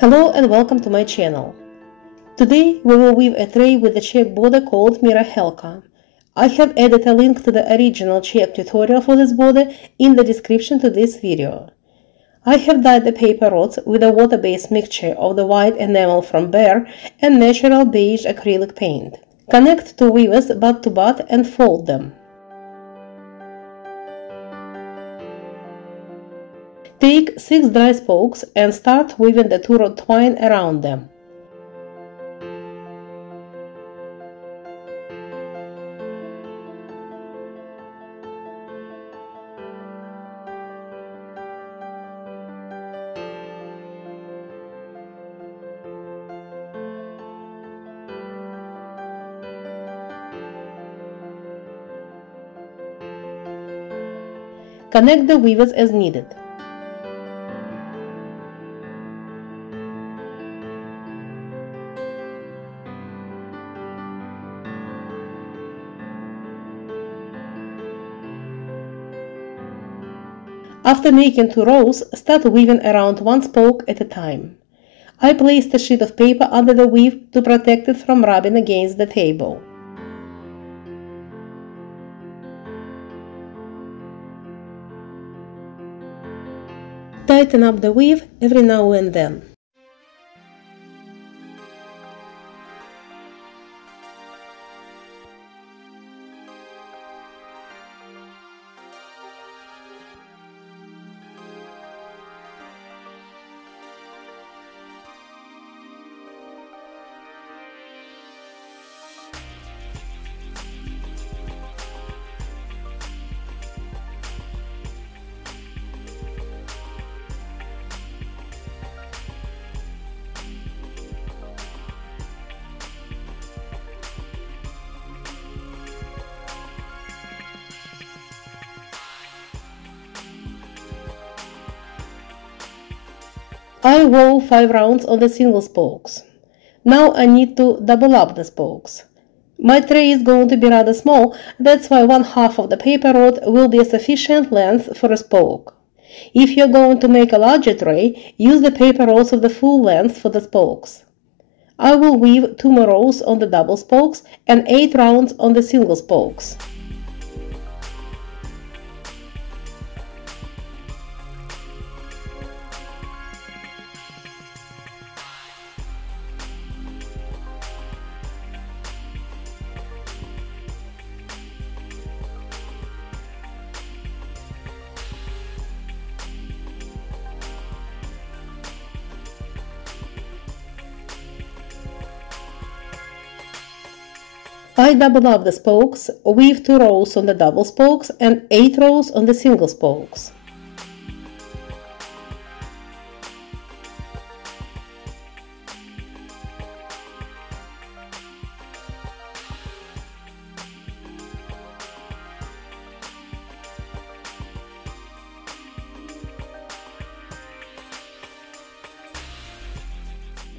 Hello and welcome to my channel. Today we will weave a tray with a check border called Mirahelka. I have added a link to the original check tutorial for this border in the description to this video. I have dyed the paper rods with a water-based mixture of the white enamel from Behr and natural beige acrylic paint. Connect two weavers butt to butt and fold them. Take 6 dry spokes and start weaving the 2-rod twine around them. Connect the weavers as needed. After making 2 rows, start weaving around 1 spoke at a time. I placed a sheet of paper under the weave to protect it from rubbing against the table. Tighten up the weave every now and then. I wove 5 rounds on the single spokes. Now I need to double up the spokes. My tray is going to be rather small, that's why 1/2 of the paper rod will be a sufficient length for a spoke. If you're going to make a larger tray, use the paper rods of the full length for the spokes. I will weave 2 more rows on the double spokes and 8 rounds on the single spokes. I double up the spokes, weave 2 rows on the double spokes and 8 rows on the single spokes.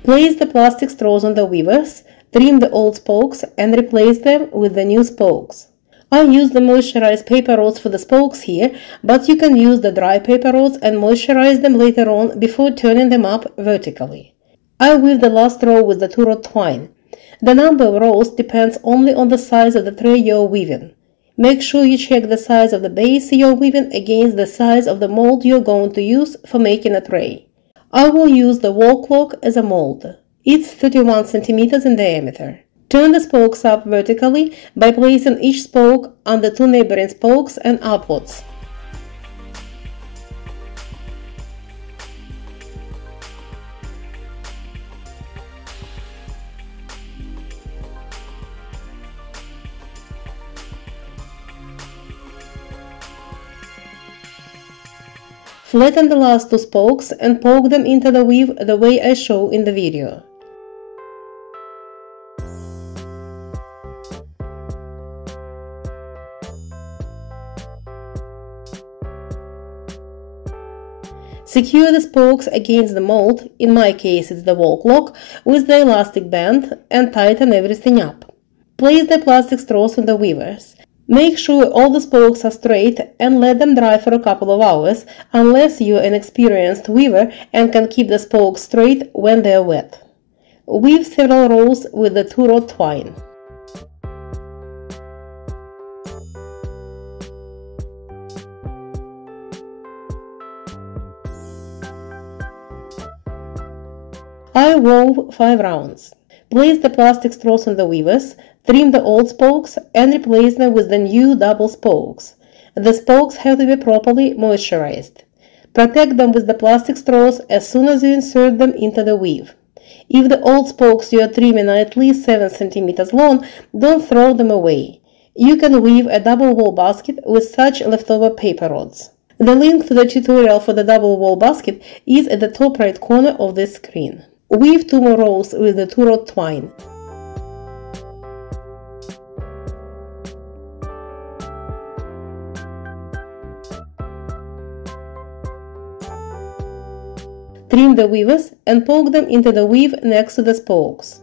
Place the plastic straws on the weavers. Trim the old spokes and replace them with the new spokes. I use the moisturized paper rods for the spokes here, but you can use the dry paper rods and moisturize them later on before turning them up vertically. I weave the last row with the 2-rod twine. The number of rows depends only on the size of the tray you're weaving. Make sure you check the size of the base you're weaving against the size of the mold you're going to use for making a tray. I will use the wall clock as a mold. It's 31 cm in diameter. Turn the spokes up vertically by placing each spoke on the 2 neighboring spokes and upwards. Flatten the last 2 spokes and poke them into the weave the way I show in the video. Secure the spokes against the mold, in my case it's the wall clock, with the elastic band and tighten everything up. Place the plastic straws on the weavers. Make sure all the spokes are straight and let them dry for a couple of hours, unless you're an experienced weaver and can keep the spokes straight when they're wet. Weave several rows with the 2-rod twine. I wove 5 rounds. Place the plastic straws on the weavers, trim the old spokes, and replace them with the new double spokes. The spokes have to be properly moisturized. Protect them with the plastic straws as soon as you insert them into the weave. If the old spokes you are trimming are at least 7 cm long, don't throw them away. You can weave a double wall basket with such leftover paper rods. The link to the tutorial for the double wall basket is at the top right corner of this screen. Weave 2 more rows with the 2-rod twine. Trim the weavers and poke them into the weave next to the spokes.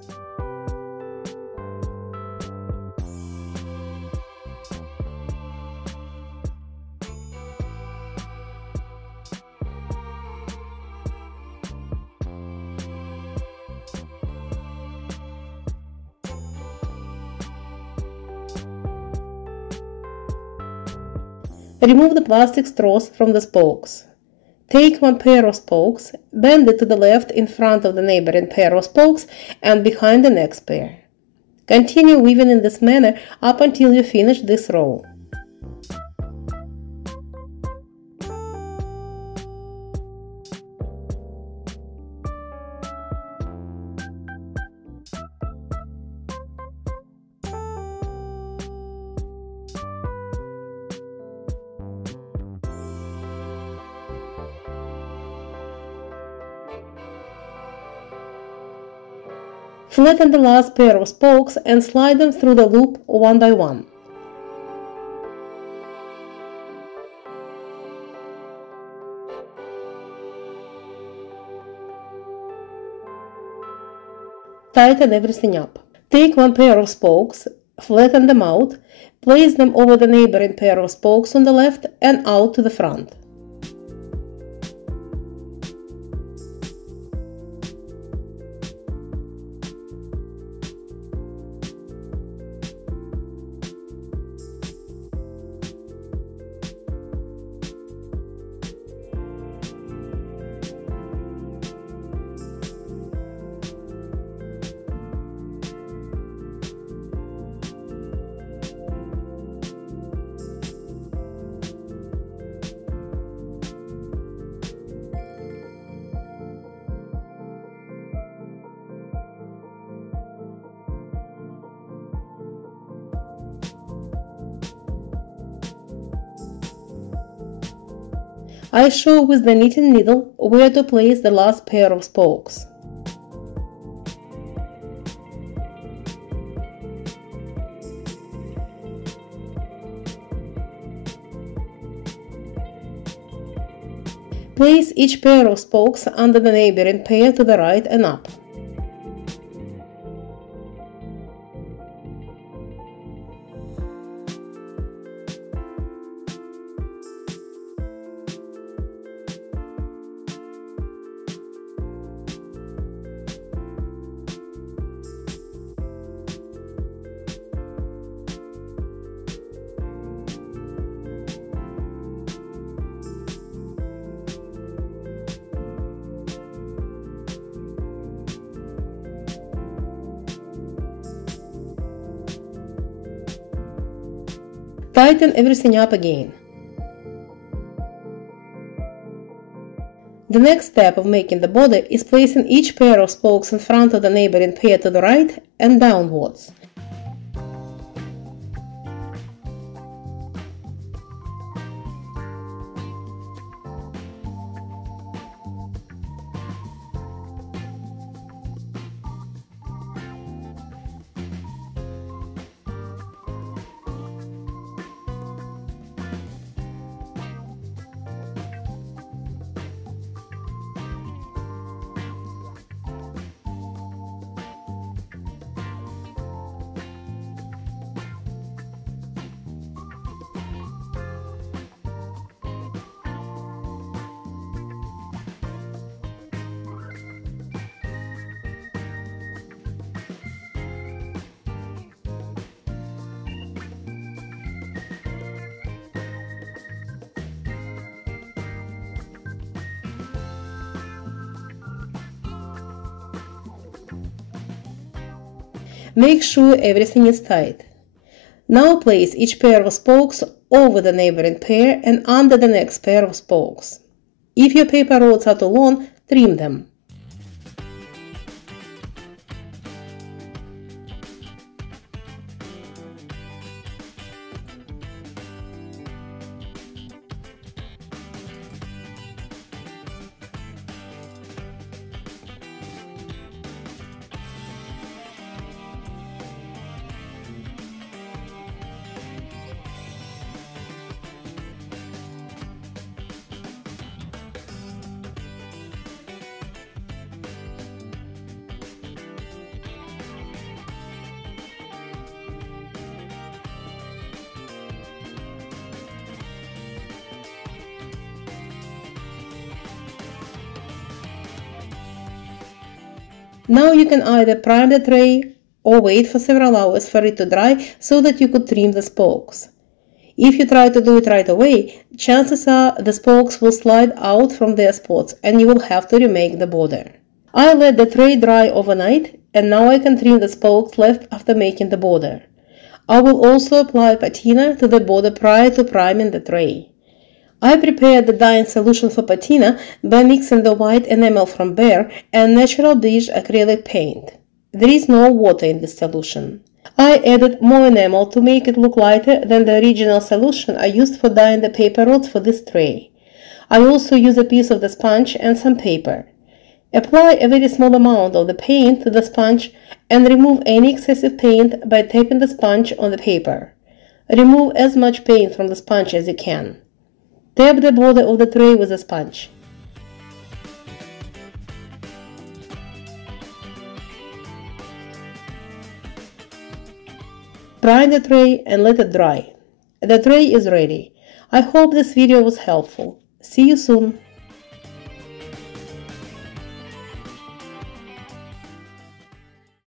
Remove the plastic straws from the spokes. Take one pair of spokes, bend it to the left in front of the neighboring pair of spokes and behind the next pair. Continue weaving in this manner up until you finish this row. Flatten the last pair of spokes and slide them through the loop one by one. Tighten everything up. Take one pair of spokes, flatten them out, place them over the neighboring pair of spokes on the left and out to the front. I show with the knitting needle where to place the last pair of spokes. Place each pair of spokes under the neighboring pair to the right and up. Tighten everything up again. The next step of making the body is placing each pair of spokes in front of the neighboring pair to the right and downwards. Make sure everything is tight. Now place each pair of spokes over the neighboring pair and under the next pair of spokes. If your paper rods are too long, trim them. Now you can either prime the tray or wait for several hours for it to dry so that you could trim the spokes. If you try to do it right away, chances are the spokes will slide out from their spots and you will have to remake the border. I let the tray dry overnight and now I can trim the spokes left after making the border. I will also apply patina to the border prior to priming the tray. I prepared the dyeing solution for patina by mixing the white enamel from Behr and natural bleached acrylic paint. There is no water in this solution. I added more enamel to make it look lighter than the original solution I used for dyeing the paper rods for this tray. I also used a piece of the sponge and some paper. Apply a very small amount of the paint to the sponge and remove any excessive paint by tapping the sponge on the paper. Remove as much paint from the sponge as you can. Tap the border of the tray with a sponge. Prime the tray and let it dry. The tray is ready. I hope this video was helpful. See you soon.